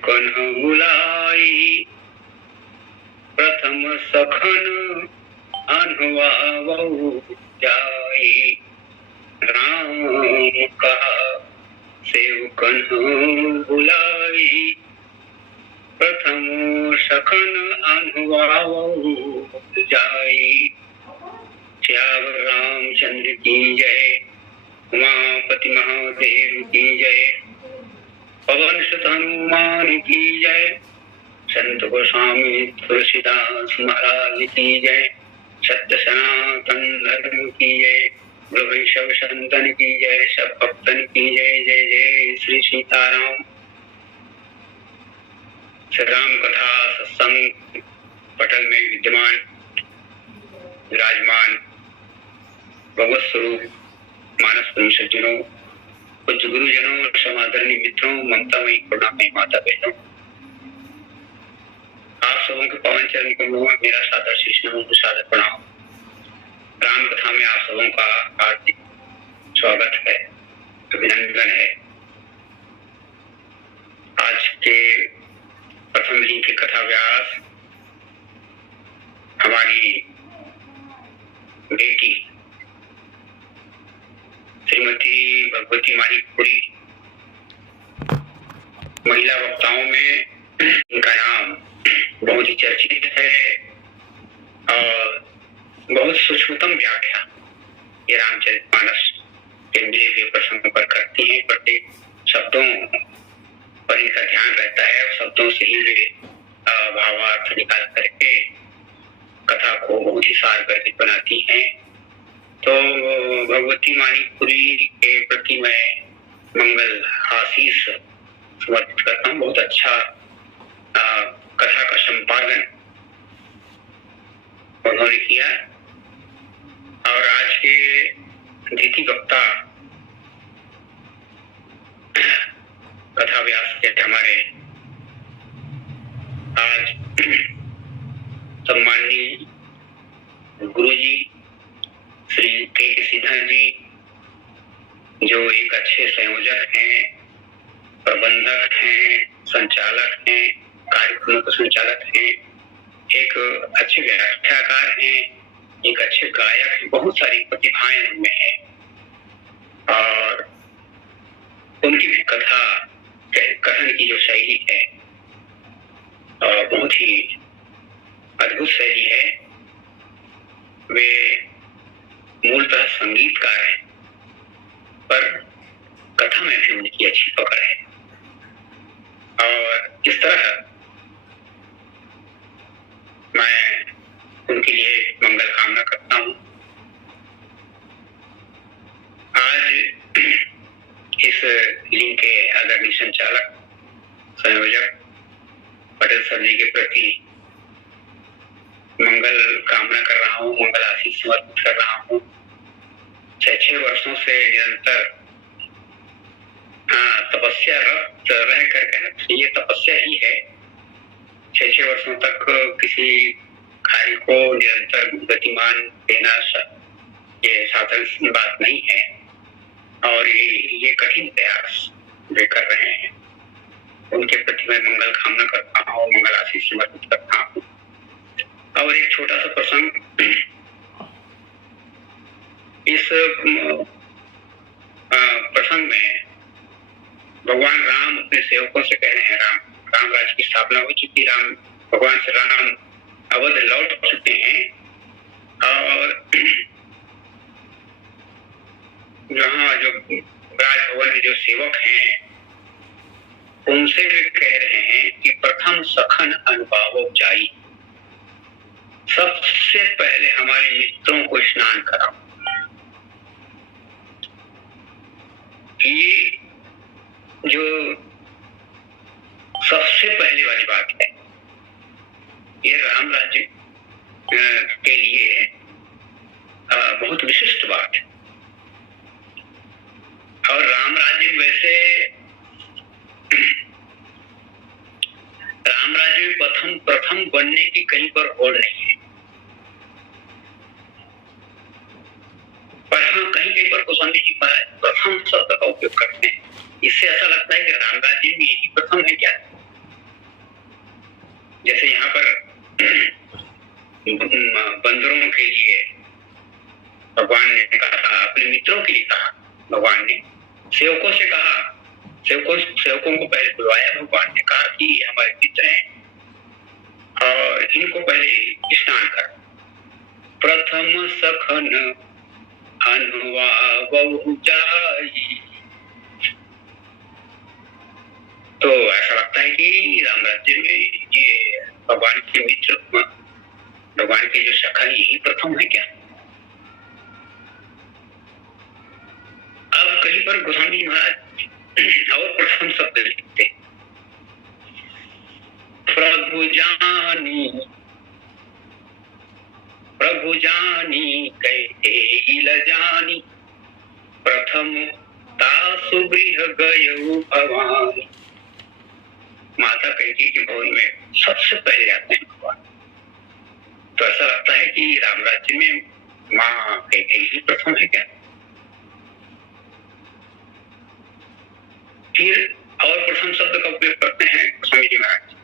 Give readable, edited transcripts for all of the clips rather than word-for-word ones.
कन्ह बुलाई प्रथम सखन अनहुआवहु जाई। राम कहा सेव कन्ह बुलाई प्रथम सखन अनहुआवहु जाई। श्याम रामचंद्र की जय, उमापति महादेव की जय, पवन सुत हनुमान की जय, संत गोस्वामी तुलसीदास महाराज की जय, सत्य सनातन धर्म की जय, वृषभ संतन की जय, सब भक्तन की जय। जय जय श्री सीताराम। श्री राम कथा सत्संग पटल में विद्यमान विराजमान भगवत स्वरूप मानस पुरुष सज्जनों, कुछ गुरुजनों, समादरणीय मित्रों, ममतामयी करुणामयी माता बहनों, आप सबों के पावन चरण कमलों में मेरा सादर शीश नमन, सादर प्रणाम। राम कथा में आप सबों का हार्दिक स्वागत है, अभिनंदन है। आज के प्रथम दिन की कथा व्यास हमारी बेटी श्रीमती भगवती मानिकपुरी, महिला वक्ताओं में इनका नाम बहुत ही चर्चित है और बहुत सूक्ष्मतम व्याख्या ये रामचरितमानस के मिले हुए प्रसंगों पर करती हैं। प्रत्येक शब्दों पर इनका ध्यान रहता है और शब्दों से ही वे भावार्थ निकाल करके कथा को बहुत ही सारगर्भित बनाती हैं। तो भगवती मानिकपुरी के प्रति मैं मंगल आशीष समर्पित करता हूँ। बहुत अच्छा कथा का संपादन उन्होंने किया और आज के अतिथि वक्ता कथा व्यास के हमारे आज सम्माननीय गुरुजी श्री के सिद्धार्थ जी, जो एक अच्छे संयोजक हैं, प्रबंधक हैं, संचालक हैं, कार्यक्रमों के संचालक हैं, एक अच्छे व्याख्याकार हैं, एक अच्छे गायक हैं, बहुत सारी प्रतिभाएं उनमें हैं और उनकी भी कथा कथन की जो शैली है बहुत ही अद्भुत शैली है। वे मूलतः संगीतकार है पर कथा में भी उनकी अच्छी पकड़ है और इस तरह मैं उनके लिए मंगल कामना करता हूँ। आज इस लिंक के आदरणीय संचालक संयोजक पटेल सर जी के प्रति मंगल कामना कर रहा हूँ, मंगल आशीष समर्पित कर रहा हूँ। 6 वर्षों से निरंतर तपस्या रत रह कर कहना चाहिए, तपस्या ही है। 6 वर्षों तक किसी कार्य को निरंतर गतिमान देना ये साधारण बात नहीं है और ये कठिन प्रयास वे कर रहे हैं। उनके प्रति मैं मंगल कामना करता हूँ, मंगल आशीष समर्पित करता हूँ। और एक छोटा सा प्रसंग, इस प्रसंग में भगवान राम अपने सेवकों से कह रहे हैं, राम राज्य की स्थापना हो चुकी, भगवान श्री राम अवध लौट चुके हैं और जहाँ जो राजभवन में जो सेवक हैं उनसे वे कह रहे हैं कि प्रथम सखन अनुभाव जाई, सबसे पहले हमारे मित्रों को स्नान कराओ। ये जो सबसे पहले वाली बात है, ये राम राज्य के लिए बहुत विशिष्ट बात है और राम राज्य वैसे राम राज्य में प्रथम बनने की कहीं पर होड़ नहीं है, पर हाँ कहीं पर गोस्वामी जी प्रथम शब्द का उपयोग करते हैं। इससे ऐसा लगता है कि राम राज्य में यही प्रथम है क्या? जैसे यहाँ पर बंदरों के लिए भगवान ने कहा, अपने मित्रों के लिए कहा, भगवान ने सेवकों से कहा, सेवकों को पहले बुलवाया, भगवान ने कहा कि हमारे मित्र हैं और इनको पहले स्नान कर। प्रथम सखन अनुवा बहु जाई। तो ऐसा लगता है कि राम राज्य में ये भगवान के मित्र, भगवान के जो सखा, यही प्रथम है क्या? अब कहीं पर गोस्वामी महाराज और प्रथम शब्द लिखते, प्रभु जानी कहे जानी, प्रथम तासु गृह गयो भवानी। माता कैकेयी के भवन में सबसे पहले जाते हैं भगवान। तो ऐसा लगता है कि राम राज्य में माँ कैकेयी ही प्रथम है क्या? फिर और प्रथम शब्द का उपयोग करते हैं स्वामी जी महाराज,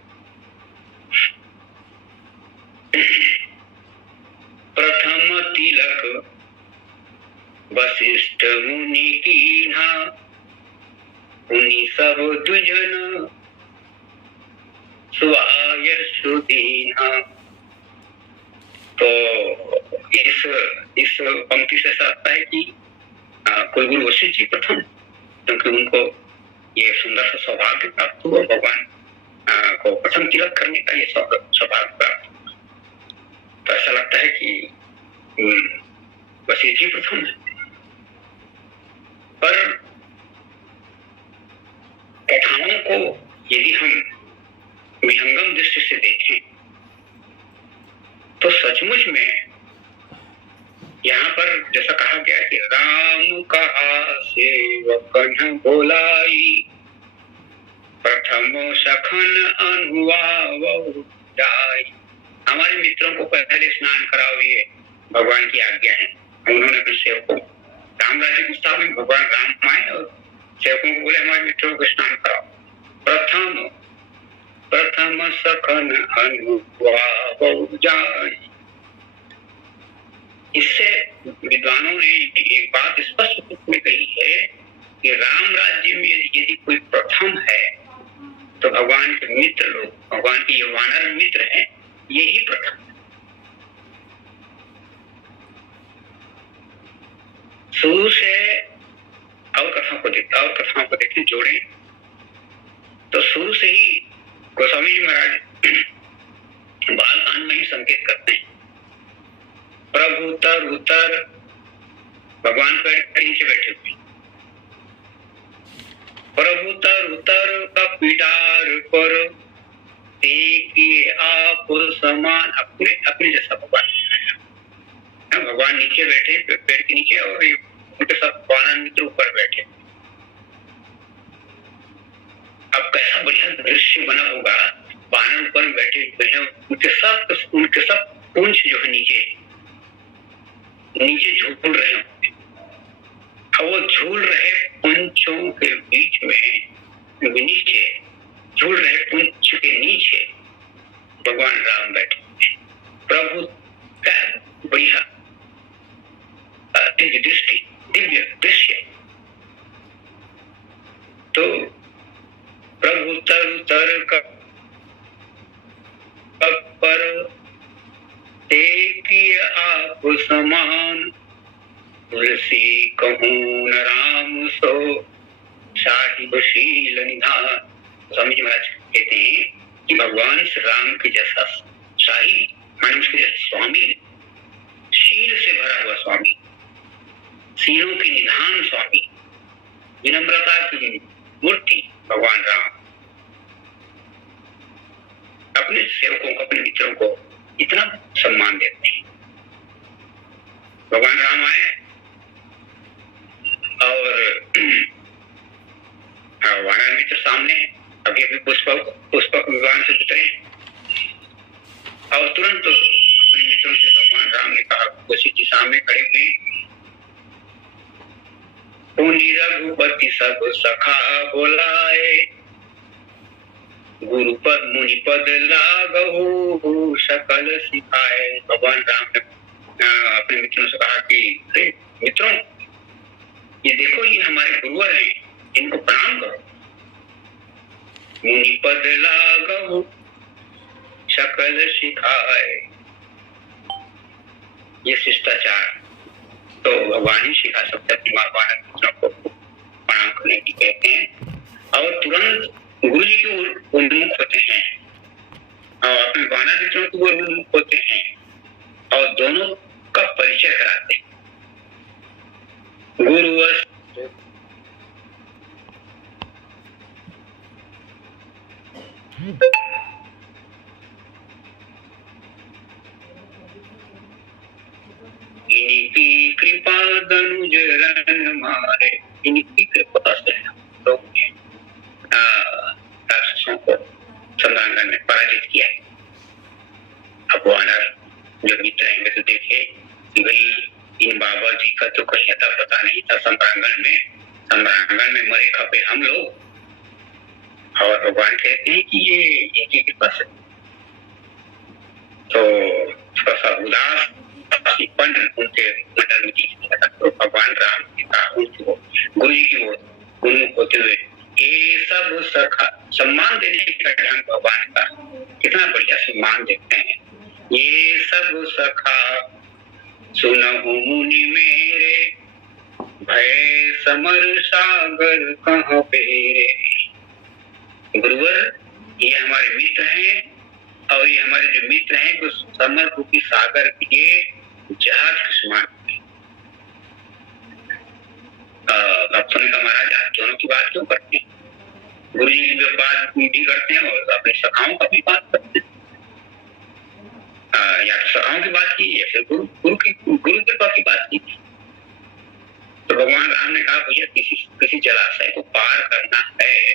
प्रथम तिलक वशिष्ठ मुनि कीन्हा, मुनि सब दुजन सुआय सुदीन्हा। तो इस पंक्ति से ऐसा लगता है कि कोई गुरु वशिष्ठ जी प्रथम, क्योंकि उनको ये सुंदर सा सौभाग्य प्राप्त हुआ, भगवान को प्रथम तिलक करने का ये सौभाग्य प्राप्त हुआ। तो ऐसा लगता है कि वशिष्ठ जी प्रथम है। पर कथाओं को यदि हम विहंगम दृष्टि से देखें तो सचमुच में यहाँ पर जैसा कहा गया कि राम कहा सेवकन बोलाई, प्रथम सखन अनुवा बहु जाई। हमारे मित्रों को पहले स्नान कराओ, ये भगवान की आज्ञा है। उन्होंने अपने सेवकों, राम राज्य की स्थापना में भगवान राम आए और सेवकों को बोले हमारे मित्रों को स्नान कराओ। प्रथम सखन अनुवा बहु जाई। इससे विद्वानों ने एक बात स्पष्ट रूप में कही है कि राम राज्य में यदि कोई प्रथम है तो भगवान के मित्र लोग, भगवान के ये वानर मित्र हैं, ये ही प्रथम है। शुरू से और कथाओं को देखें, जोड़े तो शुरू से ही गोस्वामी जी महाराज बालकांड में ही संकेत करते हैं। प्रभु उतर भगवान पेड़ के नीचे बैठे हुए, प्रभु उतर का पिटार पर आप समान, अपने जैसा भगवान नीचे बैठे पेड़ के नीचे और उनके सब वानर मित्र ऊपर बैठे। अब कैसा बढ़िया दृश्य बना होगा, वानर ऊपर बैठे हुए हैं, उनके सब पूंछ जो है नीचे झूल रहे होंगे। अब वो झूल रहे पुंछों के बीच में, नीचे झूल रहे पुंछ के नीचे भगवान राम बैठे। प्रभु का बढ़िया दिव्य दृश्य। तो प्रभु तर पर देखिए आप समान, तुलसी कहूँ न राम सो साहिब शील निधान। स्वामी जी महाराज कहते हैं कि भगवान श्री राम के जैसा शाही, माने उसके जैसा स्वामी, शील से भरा हुआ स्वामी, शीलों की निधान स्वामी, विनम्रता की मूर्ति भगवान राम अपने सेवकों को, अपने मित्रों को इतना सम्मान देते हैं। भगवान राम आए और वानर मित्र सामने है, अभी पुष्प भगवान से उतरे और तुरंत अपने मित्रों से भगवान राम ने कहा, वशिष्ठ जी सामने खड़े हुए, पुनि रघुपति सब सखा बोलाए, गुरु पद मुनि पद लागहु सकल सिखाए। भगवान राम ने अपने मित्रों से कहा कि मित्रों, ये देखो, ये हमारे गुरुवर हैं, इनको प्रणाम करो। मुनि पद लागहु सकल सिखाए, ये शिष्टाचार तो भगवान ही सिखा सकते अपने मानव मित्रों को प्रणाम करने की कहते हैं। और तुरंत गुरु जी के उन्मुख होते हैं और अपने मानव मित्रों के उन्मुख होते हैं और दोनों का परिचय कराते हैं। गुरु इनकी कृपा दनुज रन मारे, इनकी कृपा से लोग राक्षसों को संग्राम में पराजित किया है। अब वानर जो मित्र हैं तो देखे कि भाई इन बाबा जी का तो कहीं अता पता नहीं था। संग्रांगण में मरे खपे हम लोग, और भगवान कहते हैं कि ये इनकी कृपा से। तो थोड़ा सा उदास उनके मंडल में दिखता था। तो भगवान राम जी का गुरु जी की ओर उन्मुख होते हुए ये सब सखा सम्मान देने का ढंग भगवान का कितना बढ़िया सम्मान देते हैं। ये सब सखा सुनहु मुनि मेरे, भय समर सागर कहाँ पेरे। गुरुवर, ये हमारे मित्र हैं और ये हमारे जो मित्र हैं वो समर रूपी सागर के जहाज के समान। भक्तों ने कहा महाराज आप दोनों की बात क्यों करते हैं? गुरु जी की बात भी करते हैं और अपने सखाओं का भी बात करते हैं। या तो सखाओं की बात की या फिर गुरु कृपा की बात की। तो भगवान राम ने कहा भैया किसी जलाशय को पार करना है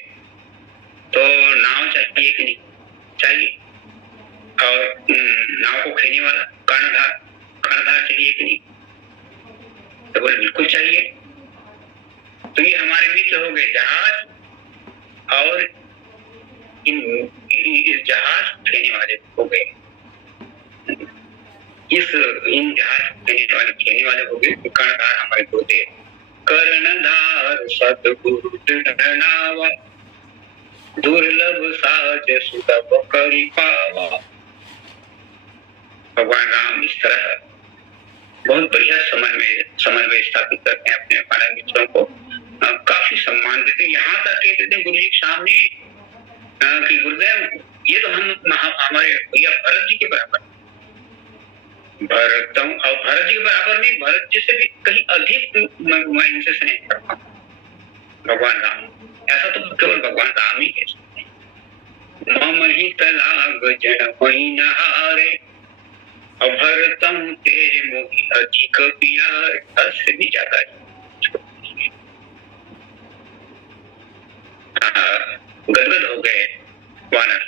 तो नाव चाहिए कि नहीं चाहिए, और नाव को खेने वाला कर्णधार चाहिए कि नहीं? तो बोले बिल्कुल चाहिए। तो ये हमारे मित्र हो गए जहाज, और इस जहाज खेने वाले हो गए, इन जहाज खेने वाले हो गए कर्णधार हमारे गुरुदेव। कर्णधार सतगुरु नावा, दुर्लभ साज सुलभ करि पावा। भगवान राम इस तरह बहुत बढ़िया समन्वय स्थापित करते हैं अपने मानव मित्रों को, काफी सम्मान देते हैं। यहाँ तक कहते थे गुरु जी के सामने कि गुरुदेव ये तो हमारे भैया भरत जी के बराबर, भरत जी के बराबर नहीं, भरत जी से भी कहीं अधिक मैं इनसे स्नेह करता हूँ। भगवान राम, ऐसा तो केवल भगवान राम ही कह सकते हैं। मम हित लाग जन होई नहारे, भरतम ते मोहि अधिक प्यार। से भी ज्यादा गदगद हो गए वानर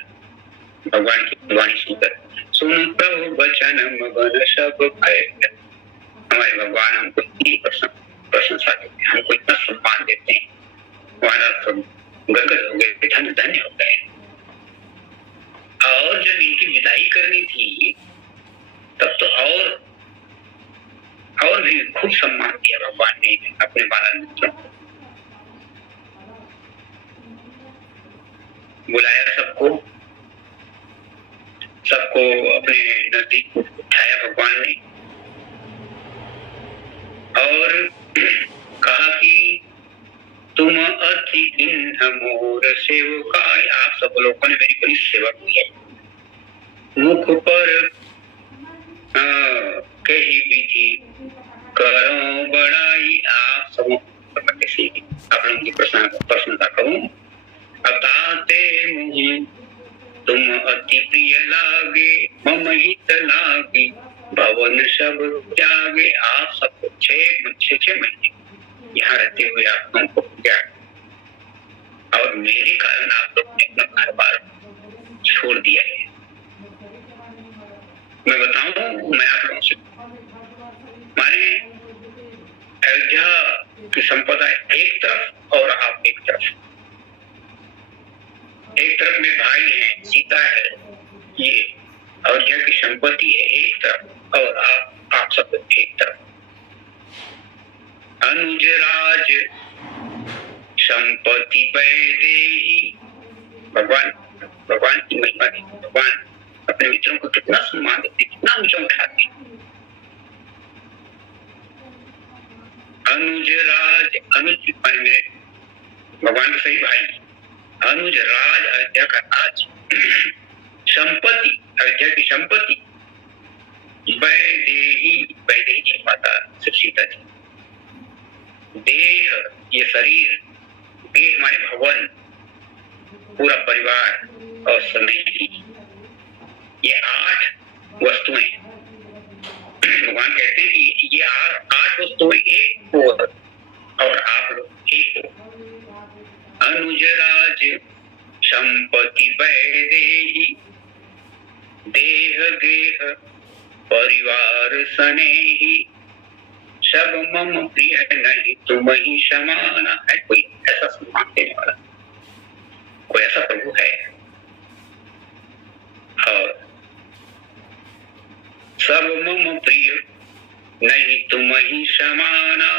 भगवान की वाणी सुनकर। सुन प्रभु वचन मगन सब भय। हमारे भगवान हमको इतनी प्रशंसा देते हैं, हमको इतना सम्मान देते हैं। वानर तो गदगद हो गए, धन्य हो गए। और जब इनकी विदाई करनी थी तब तो और भी खूब सम्मान किया भगवान ने अपने बालक मित्रों को। बुलाया सबको अपने नजदीक उठाया भगवान ने और कहा कि तुम अति दीन मोर सेवकाय। आप सब लोगों ने मेरी बड़ी सेवा की है। मुख पर कही विधि करो बड़ाई। आप सब आप लोगों की प्रशंसा करूं। अताते मुझे तुम अति प्रिय लागे, मम हित लागे भवन सब त्यागे। आप सबको 6 महीने यहाँ रहते हुए आप लोगों को पूजा और मेरे कारण आप लोग ने अपना घर बार छोड़ दिया है। मैं बताऊं, मैं आप लोगों से माने अयोध्या की संपदा एक तरफ और आप एक तरफ। एक तरफ में भाई है, सीता है, ये अयोध्या की संपत्ति है एक तरफ, और आप सब एक तरफ। अनुज राज संपत्ति वैदेही। भगवान की महिमा है। भगवान अपने मित्रों को कितना सम्मान देते, कितना ऊंचा उठाते। अनुज राज, अनुज मेरे भगवान के सही भाई, अनुज राज अयोध्या का राज, संपत्ति अयोध्या की संपत्ति, वैदेही, वैदेही की माता सीता थी। देह ये शरीर, देह माने भवन, पूरा परिवार और समय, ये 8 वस्तुएं। भगवान कहते हैं कि ये 8 वस्तुएं एक हो और आप लोग एक हो। अनुज राज संपत्ति वैदेही, देह गेह परिवार स्नेही, सब मम प्रिय नहीं तुम ही समाना। है कोई ऐसा सम्मान देने वाला, कोई ऐसा प्रभु है? और सब मम प्रिय नहीं तुम ही समाना,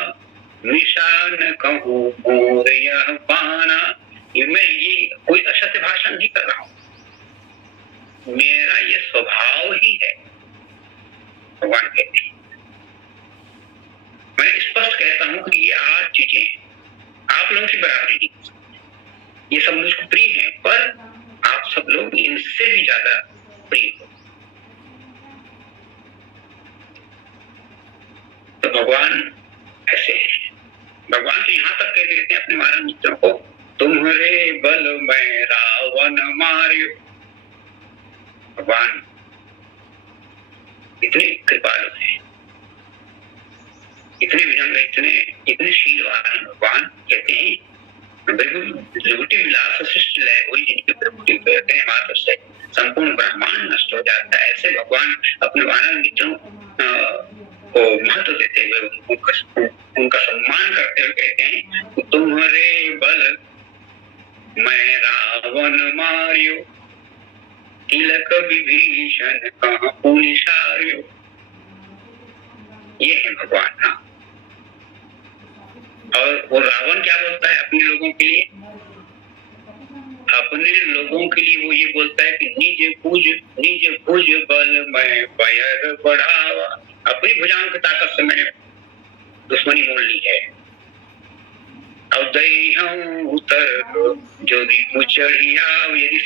निशान कहूँ मोर यह पाना। मैं ये कोई असत्य भाषण नहीं कर रहा हूं, मेरा ये स्वभाव ही है। भगवान कहते हैं, मैं स्पष्ट कहता हूं कि ये 8 चीजें आप लोगों की बराबरी नहीं, ये सब मुझको प्रिय हैं, पर आप सब लोग इनसे भी ज्यादा प्रिय हो। तो भगवान ऐसे हैं। भगवान तो यहाँ तक कह देते हैं अपने महाराज मित्रों को, तुम्हारे बल में रावण मार्यो। भगवान इतने कृपालु हैं, इतने विनम्र, इतने शीलवान। भगवान कहते हैं बिल्कुल त्रिभुटी विलास शिष्ट लय हुई, जिनकी त्रिभुटी कहते हैं मात्र से संपूर्ण ब्रह्मांड नष्ट हो जाता है। ऐसे भगवान अपने महाराज मित्रों को महत्व देते हुए, उनका सम्मान करते हुए कहते हैं, तुम्हारे बल मैं रावण मार्यो, तिलक विभीषण कहाँ पुलिसार्यो। ये है भगवान का। और वो रावण क्या बोलता है अपने लोगों के लिए? अपने लोगों के लिए वो ये बोलता है कि निज भुज बल मैं पैर बढ़ावा। अपनी भुजाओं की ताकत से मैंने दुश्मनी मोल ली है। अब दई उतर जो चढ़िया, यदि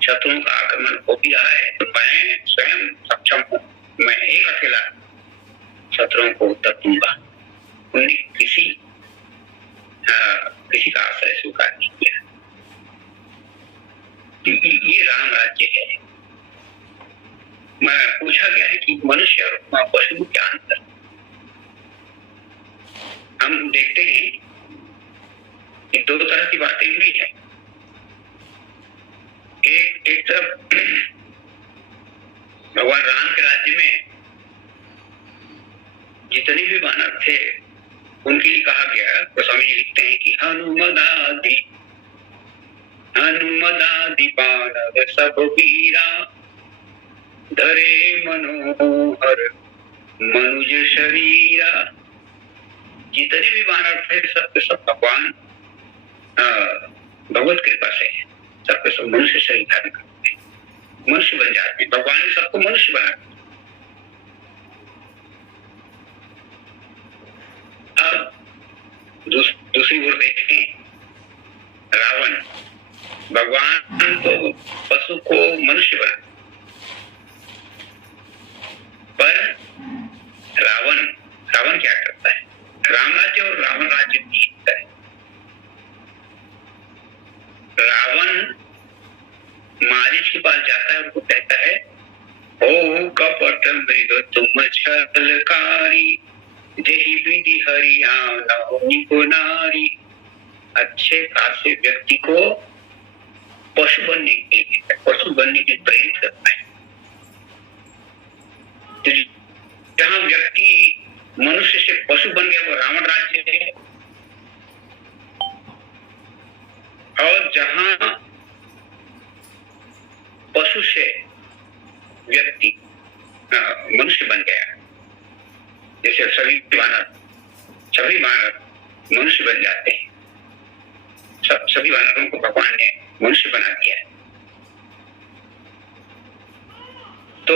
शत्रुओं का आक्रमण हो भी रहा है तो मैं स्वयं सक्षम हूँ, मैं एक अकेला शत्रुओं को उत्तर दूंगा। उन्हें किसी का आश्रय स्वीकार नहीं किया। ये राम राज्य है। मैं पूछा गया है कि मनुष्य और पशु में क्या अंतर? हम देखते हैं कि 2 तरह की बातें हुई है। एक तरफ भगवान राम के राज्य में जितने भी वानर थे उनके लिए कहा गया, गोस्वामी जी लिखते हैं कि हनुमदादि वानर सब वीरा, धरे मनोहर मनुज शरीरा। जितने भी वानर थे सब भगवान भगवत कृपा से सबके सब मनुष्य शरीर धारण करते हैं, मनुष्य बन जाते हैं। भगवान ने सबको मनुष्य बना। अब दूसरी ओर देखें, रावण, भगवान तो पशु को मनुष्य बना, पर रावण क्या करता है? राम राज्य और रावण राज्य जीतता है। रावण मारीच के पास जाता है और उनको कहता है, ओ कपट मृग तुम छलकारी, जही विधि हरियाणा नारी। अच्छे खासे व्यक्ति को पशु बनने के प्रेरित करता है। तो जहां व्यक्ति मनुष्य से पशु बन गया वो रावण राज्य है, और जहां पशु से व्यक्ति मनुष्य बन गया, जैसे सभी वानर मनुष्य बन जाते हैं, सभी वानरों को भगवान ने मनुष्य बना दिया है। तो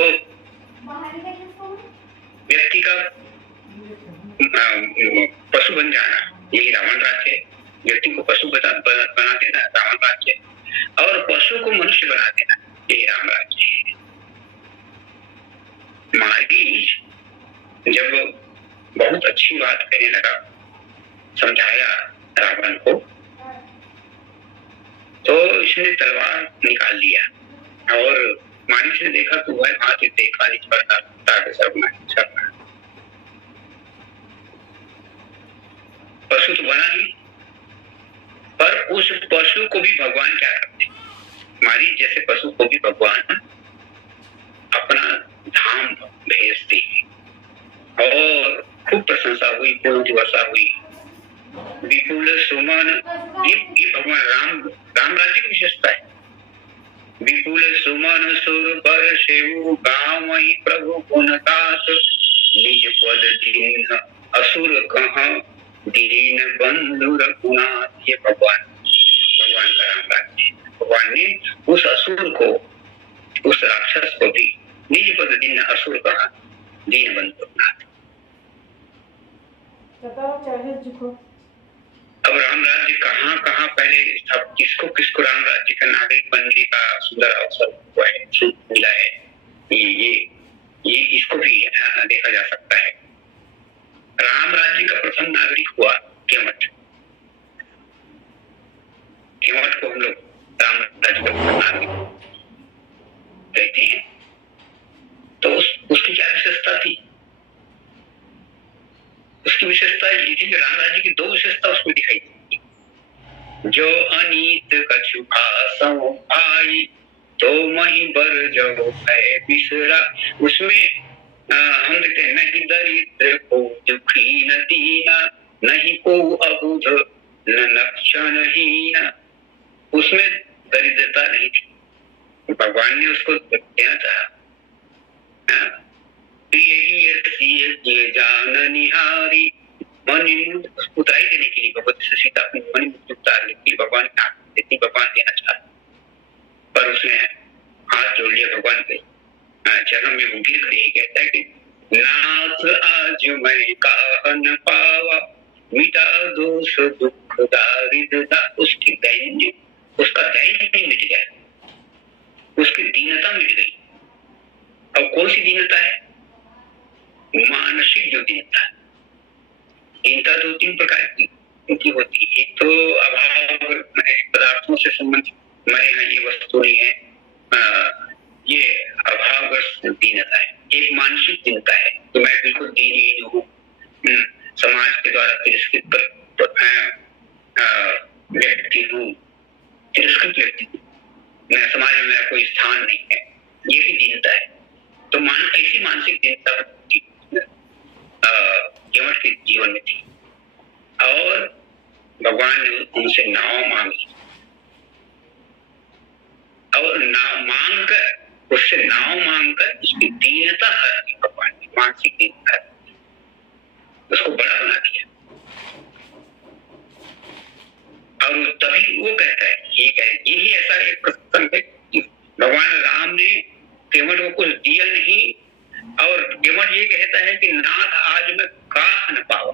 व्यक्ति का पशु बन जाना यही रावण राज्य है। व्यक्ति को पशु बना देना रावण राज्य है, और पशु को मनुष्य बना देना यही राम राज्य है। मारीच जब बहुत अच्छी बात कहने लगा, समझाया रावण को, तो इसने तलवार निकाल लिया और मारीच ने देखा तो वह हाथ देखा निज पर पशु तो बना ही, पर उस पशु को भी भगवान क्या करते, मारीच जैसे पशु को भी भगवान अपना धाम भेजते हैं। और खूब प्रशंसा हुई, पूर्ण दिवसा हुई, विपुल सुमन, ये भगवान राम राज्य की विशेषता है। विपुल सुमन सुर बर सेवु गावहि प्रभु गुण गात, निज पद दीन असुर कहाँ दीन बंधु रघुनाथ। ये भगवान का राम राज्य। भगवान ने उस असुर को, उस राक्षस को भी निज पद दीन असुर कहाँ दीन बंधु रघुनाथ। अब राम राज्य कहाँ कहाँ पहले अब किसको राम राज्य का नागरिक बनने का सुंदर अवसर हुआ है, मिला है, ये इसको भी देखा जा सकता है। राम राज्य का प्रथम नागरिक हुआ केवट को हम लोग राम राज्य का प्रथम नागरिक कहते हैं। तो उसकी क्या विशेषता थी? उसकी विशेषता ये थी कि राम राज्य की दो विशेषता उसमें दिखाई दी। जो अनीत कछु भाषण आई, तो मही बर जो है बिसरा। उसमें हम देखते हैं, नहीं दरिद्र को दुखी न दीना, नहीं को अबुध न लक्षण हीना। उसमें दरिद्रता नहीं थी, भगवान ने उसको देना चाहा। ये जान निहारी, मणिमुक्त उतारी देने के लिए भगवती से सीता अपनी मणिमुक्त उतारने के लिए भगवान भगवान देना चाहा, पर उसने हाथ जोड़ लिया भगवान के चरणों में। वो गिर कर कहता है कि नाथ आज मैं कहन पावा, मिटा दोष दुख दारिद्रता। उसकी दैन्य, उसका दैन्य मिट गया, उसकी दीनता मिट गई। अब कौन सी दीनता है? मानसिक जो दीनता है। दीनता दो तीन प्रकार की होती है। एक तो अभाव पदार्थों से संबंधित, मेरे यहाँ ये वस्तु नहीं है, ये अभावग्रस्त दीनता है। एक मानसिक दीनता है कि मैं बिल्कुल दीनहीन हूँ, समाज के द्वारा तिरस्कृत व्यक्ति हूँ, तिरस्कृत व्यक्ति, मैं समाज में मेरा कोई स्थान नहीं है, ये भी दीनता है। तो ऐसी मानसिक दीनता केवट के जीवन में थी, और भगवान ने उनसे नाव मांगी, और उससे नाव मांगकर उसकी दीनता हर दी भगवान ने, मानसिक दीनता, उसको बड़ा बना दिया। और तभी वो कहता है, यही ऐसा एक प्रसंग है कि भगवान राम ने केवट को कुछ दिया नहीं, और केवट ये कहता है कि नाथ आज मैं काह न पावा।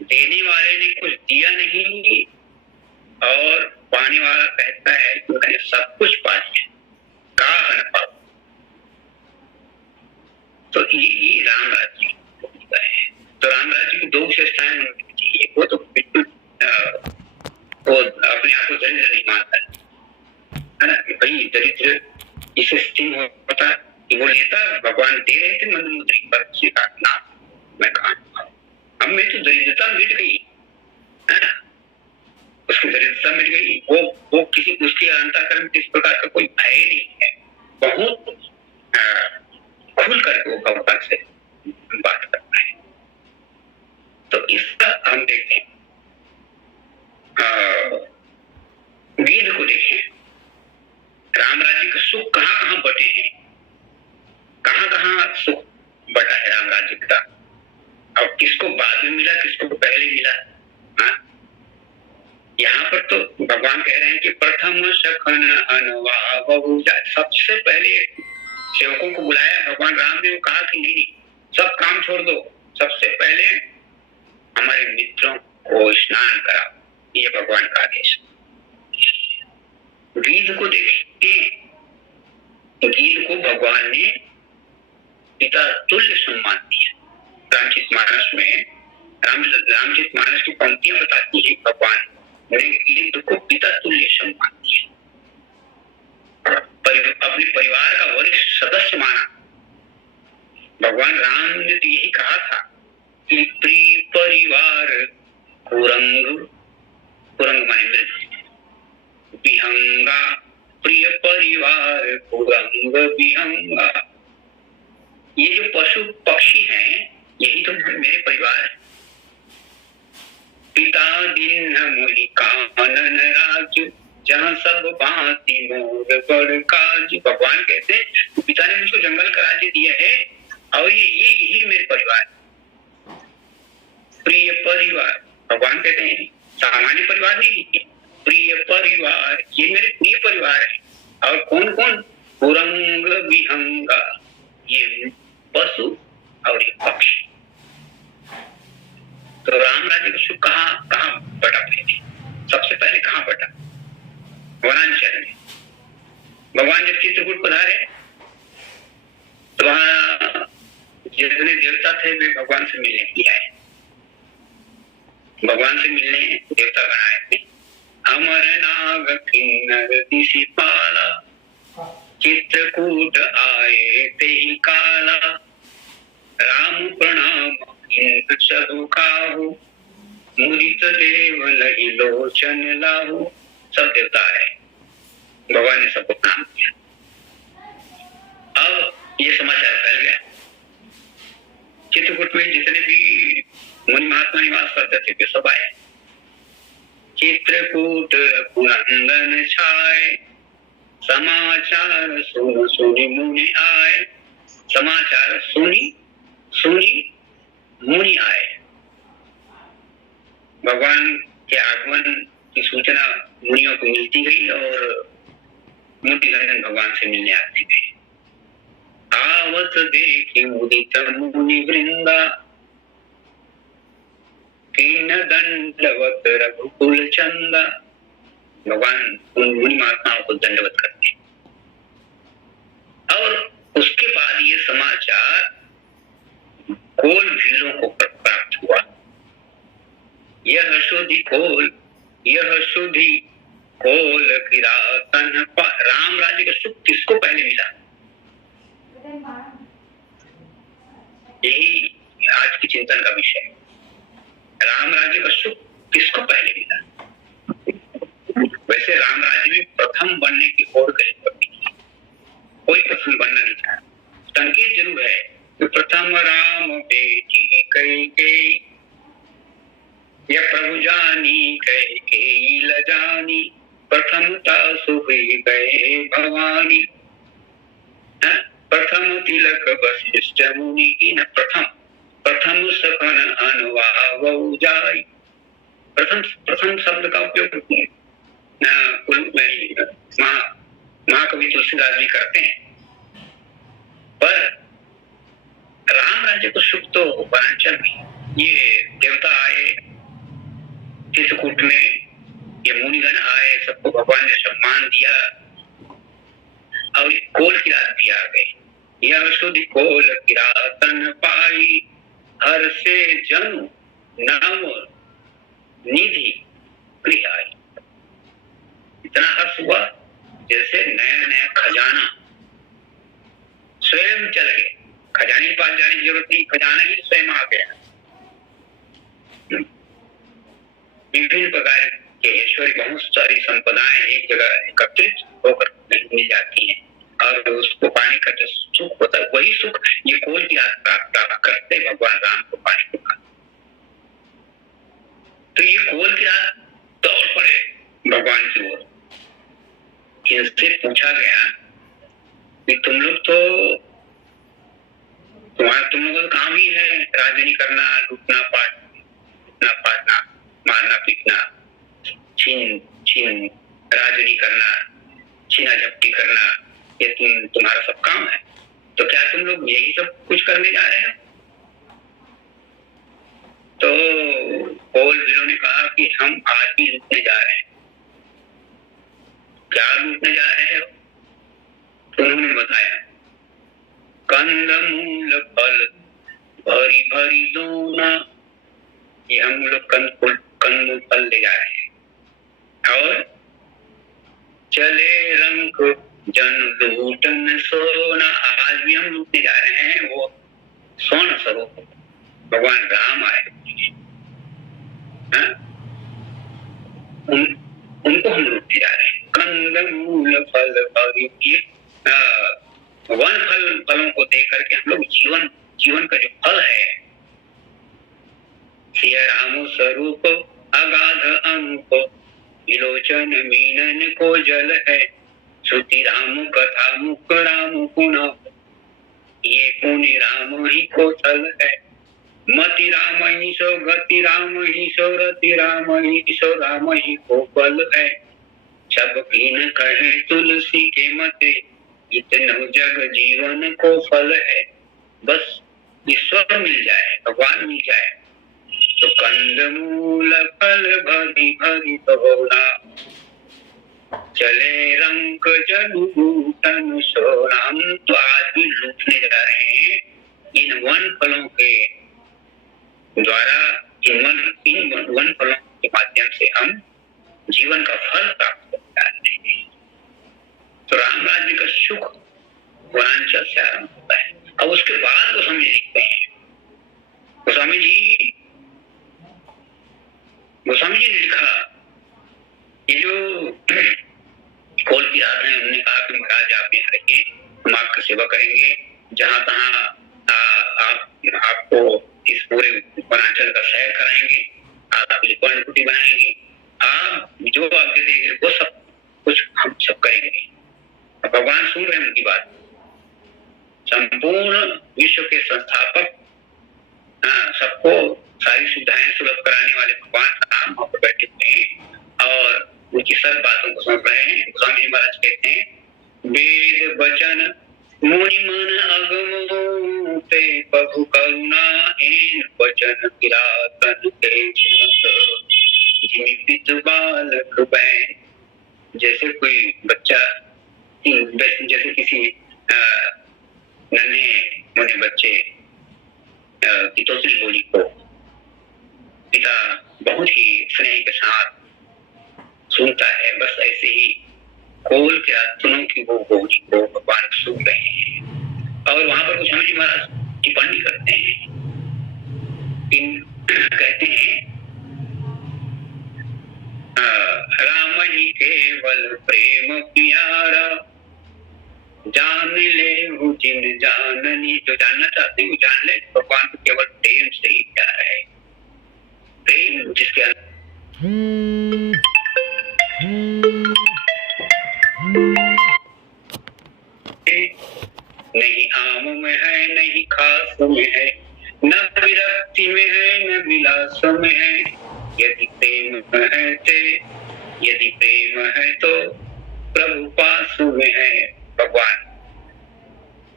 देने वाले ने कुछ दिया नहीं, और पाने वाला कहता है कि मैंने सब कुछ पा लिया, काह न पावा। तो ये राम राज्य है। तो राम राज्य की दो विशेषताएं होनी चाहिए। वो तो बिल्कुल वो अपने आप को दरिद्र नहीं मानता है ना, भाई दरिद्र इस स्थिति में होता कि वो लेता, भगवान दे रहे थे मंदमुद्री पर, ना मैं कहा अब मेरी तो दरिद्रता मिट गई है ना, उसकी दरिद्रता मिट गई। वो किसी उसके अंतःकरण में किस प्रकार का कोई भय नहीं है, बहुत खुल करके वो भगवान से बात करता है। तो इसका हम देखें पर तो भगवान कह रहे हैं कि प्रथम सखन अनुभाव, सबसे पहले सेवकों को बुलाया भगवान राम ने, कहा कि नहीं सब काम छोड़ दो, सबसे पहले हमारे मित्रों को स्नान कराओ, ये भगवान का आदेश। गीध को देखिए, गीध को भगवान ने पिता तुल्य सम्मान दिया। रामचरितमानस में रामचरितमानस की पंक्तियां बताती है भगवान ने गीध को पिता तुल्य सम्मान दिया, अपने परिवार का वरिष्ठ सदस्य माना। भगवान राम ने तो यही कहा था कि प्रिय परिवार कुरंग, कुरंग माने मृग, विहंगा, प्रिय परिवार कुरंग विहंगा, ये जो पशु पक्षी हैं यही तो मेरे परिवार है। पिता दिन मुनि कानन राज, जहाँ सब भांति मोर बड़ काज। भगवान कहते हैं पिता ने मुझको जंगल का राज्य दिया है और ये यही मेरे परिवार। प्रिय परिवार, भगवान कहते हैं सामान्य परिवार नहीं, प्रिय परिवार, ये मेरे प्रिय परिवार है। और कौन कौन? कुरंग विहंगा, ये पशु और ये पक्षी। तो राम राज्य का सुख कहाँ बटा पहले? सबसे पहले कहाँ बटा? वनांचल में। भगवान जब चित्रकूट पधारे तो वहां जितने देवता थे वे भगवान से मिलने के लिए आए, भगवान से मिलने देवता बनाए थे। अमर नाग किन्नर दिशिपाला, चित्रकूट आए ते ही काला, राम प्रणाम सदु खाहु, मुदित देव लहि लोचन लाहु। सब देवता है, भगवान ने सबको प्रणाम किया। अब ये समाचार फैल गया, चित्रकूट में जितने भी मुनि महात्मा निवास करते थे वे सब आए। चित्रकूट रघुनंदन छाए, समाचार सुन सुनि मुनि आए। समाचार सुनी सुनी मुनि आए। भगवान के आगमन की सूचना मुनियों को मिलती गई और मुनिगण भगवान से मिलने आते गए। आवत देखि मुदित मुनि वृंदा, कीन दंडवत रघुकुल चंदा। भगवान उन मुनि महात्माओं को दंडवत करते। और उसके बाद ये समाचार कोल भीलों को प्राप्त हुआ। यह शुद्धि कोल, यह शुद्धि कोल किरातन। राम राज्य का सुख किसको पहले मिला? यही आज की चिंतन का विषय है। राम राज्य का सुख किसको पहले मिला? वैसे राम राज्य में प्रथम बनने की ओर कहीं कोई प्रथम बनना नहीं चाहा। संकेत जरूर है कि प्रथम राम बेटी कैकेयी, यह प्रभु जानी कैकेयी लजानी, प्रथमता सुहुई गए भवानी। प्रथम तिलक वशिष्ठ मुनि की न, प्रथम सफन अनुभाव जाई। प्रथम शब्द का उपयोग महाकवि तुलसीदास भी करते हैं। पर राम राज्य को सुख तो वनांचल में। ये देवता आए चित्रकूट में, ये मुनिगण आए, सबको भगवान ने सम्मान दिया और कोल की रात भी आ गई। यह शुद्धि कोल किरातन पाई, हर से जनु नव निधि गृह आई। इतना हर्ष हुआ जैसे नया नया खजाना स्वयं चल गए। खजाने के पास जाने की जरूरत नहीं, खजाना ही स्वयं आ गया। विभिन्न प्रकार के ऐश्वर्य, बहुत सारी संपदाएं एक जगह एकत्रित होकर मिल जाती हैं और उसको पाने का जो सुख होता है वही सुख ये कोल की रात प्राप्त करते भगवान राम को पाने के बाद। तो ये कोल की रात दौड़ पड़े भगवान की ओर। इनसे पूछा गया कि तुम लोग तो तुम लोगों का काम ही है राजनीति करना, लूटना पाटना, मारना पीटना, छीन छीन राजनी करना, छीना झपटी करना, ये तुम्हारा सब काम है। तो क्या तुम लोग यही सब कुछ करने जा रहे हो? तो पॉल विलो ने कहा कि हम आज भी लूटने जा रहे हैं। क्या लूटने जा रहे हो? तो उन्होंने बताया, कंद मूल फल भरी भरी दोना, ये हम लोग कंद फल ले जा रहे हैं। और चले रंग जन लूटन सोना, आज भी हम लूटने जा रहे हैं वो सोना स्वरूप भगवान राम आए। उनको हम लूटने जा रहे हैं। कंद मूल फल भरी, वन फलों को देख करके हम लोग जीवन का जो फल है, सिया राम स्वरूप अगाध अनूप, विलोचन मीनन को जल है, श्रुति राम कथा मुख राम पुना, ये पुण्य राम ही को थल है, मति राम ही सो गति राम ही सो रति राम ही सो राम ही को बल है, सब कीन कहे तुलसी के मते, इतनो जग जीवन को फल है। बस ईश्वर मिल जाए, भगवान मिल जाए तो कंद मूल फल भरी भरी दोना, चले रंग जनु लूटन सोना। हम तो आज भी लूटने जा रहे हैं इन वन फलों के द्वारा, इन वन फलों के माध्यम से हम जीवन का फल प्राप्त करते हैं। तो राम राज्य का सुख वनांचल से आरंभ होता है। अब उसके बाद गोस्वामी जी लिखते हैं, गोस्वामी जी ने लिखा, ये जो कोल की रात है, उन्होंने कहा कि महाराज आप यहाँ रहिए, हम आपकी सेवा करेंगे, जहां तहां आपको इस पूरे वनांचल का सैर कराएंगे, आपके लिए पर्णकुटी बनाएंगे, आप जो आज्ञा देंगे वो सब कुछ हम सब करेंगे। भगवान सुन रहे हैं उनकी बात। संपूर्ण विश्व के संस्थापक, सबको सारी सुविधाएं सुलभ कराने वाले भगवान राम वहां पर बैठे हुए हैं और उनकी सब बातों को सुन रहे हैं। स्वामी जी महाराज कहते हैं, वेद वचन मुनि मन अगम ते प्रभु करुणा, एन वचन किरातन के जीवित बालक बैन। जैसे कोई बच्चा, जैसे किसी नन्हे मुन्ने बच्चे की तोतली बोली को पिता बहुत ही स्नेह के साथ सुनता है, बस ऐसे ही कोल के आत्मों की वो बोली को भगवान सुन रहे हैं। और वहां पर गोस्वामी जी महाराज टिप्पणी करते हैं, कहते हैं, राम ही केवल प्रेम प्यारा, जान ले जिन जाननी। जो जानना चाहते हैं वो जान ले, भगवान को केवल प्रेम से ही प्यार है। प्रेम जिसके नहीं आम में है, नहीं खास में है, न विरक्ति में है, न विलास में है। यदि प्रेम है तो प्रभु पास में है। भगवान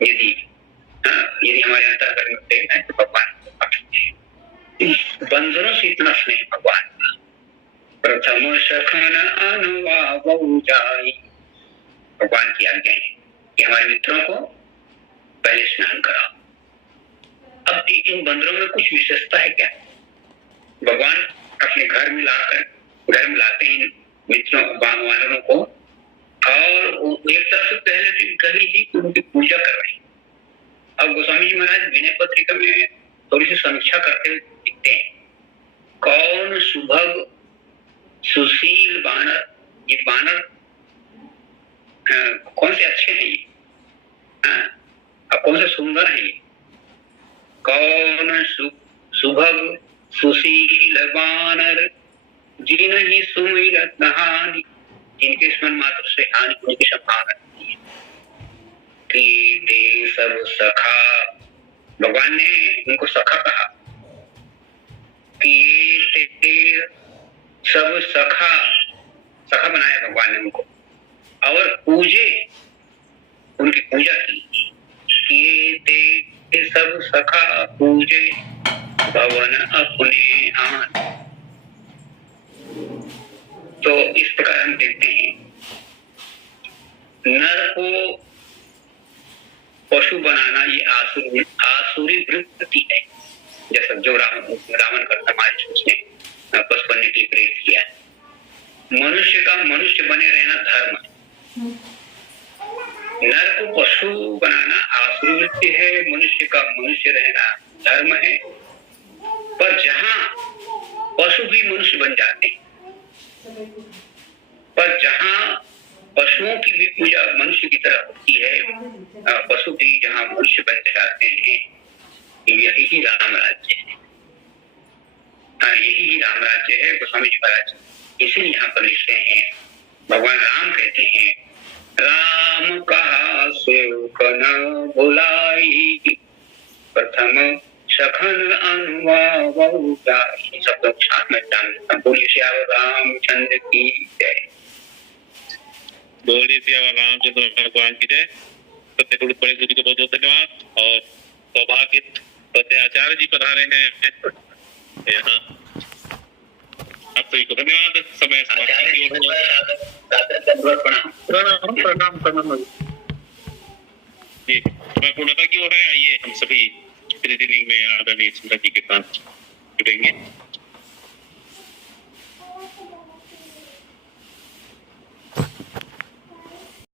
यदि हमारे अंतर्गत में प्रेम है तो भगवान बंदरों से इतना स्नेह भगवान का। प्रथम सखन अनुवाव जाई, भगवान की आज्ञा है कि हमारे मित्रों को पहले स्नान कराओ। अब इन बंदरों में कुछ विशेषता है क्या? भगवान अपने घर में लाते हैं मित्रों वानरों को, और एक तरफ से पहले दिन कवि जी उनकी पूजा कर रहे हैं। अब गोस्वामी जी महाराज विनय पत्रिका में थोड़ी सी समीक्षा करते हुए लिखते हैं, कौन सुभग सुशील बानर, ये बानर कौन से अच्छे हैं ये, अब कौन से सुंदर हैं ये? कौन सुभग सुशील बानर, जिन ही सुमिरत हानि, जिनके स्मरण मात्र से हानि होने की संभावना रहती है। ते सब सखा, भगवान ने उनको सखा कहा कि ते सब सखा, सखा बनाया भगवान ने उनको, और पूजे, उनकी पूजा की ते सब सखा पूजे भवन अपने आन। तो इस प्रकार हम देखते हैं नर को पशु बनाना ये आसुरी वृत्ति है, जैसा जो रावण का समाज उसने पशु बनने के लिए प्रेरित किया। मनुष्य का मनुष्य बने रहना धर्म है। नर को पशु बनाना आसुरी वृत्ति है, मनुष्य का मनुष्य रहना धर्म है। पर जहां पशु भी मनुष्य बन जाते हैं, पर जहां पशुओं की भी पूजा मनुष्य की तरह होती है, पशु भी जहां मनुष्य बन जाते हैं, यही राम राज्य है। यही राम राज्य है गोस्वामी जी महाराज इसीलिए यहाँ पर लिखते हैं। भगवान राम कहते हैं राम कहा सेवक न भुलाई, प्रथम सखन अनुवावहु जाहि। सब लोग साथ में जान बोलिए श्याम रामचंद्र की जय। बोलिए श्याम रामचंद्र भगवान की जय। सत्य गुरु पढ़े जी को बहुत बहुत धन्यवाद। और सौभाग्य आचार्य जी पधारे हैं यहाँ, आप सभी को धन्यवाद। समय प्रणाम जी, मैं पूर्णता की ओर है। आइए हम सभी धीरे धीरे में आदरणीय स्मृति जी के साथ जुड़ेंगे।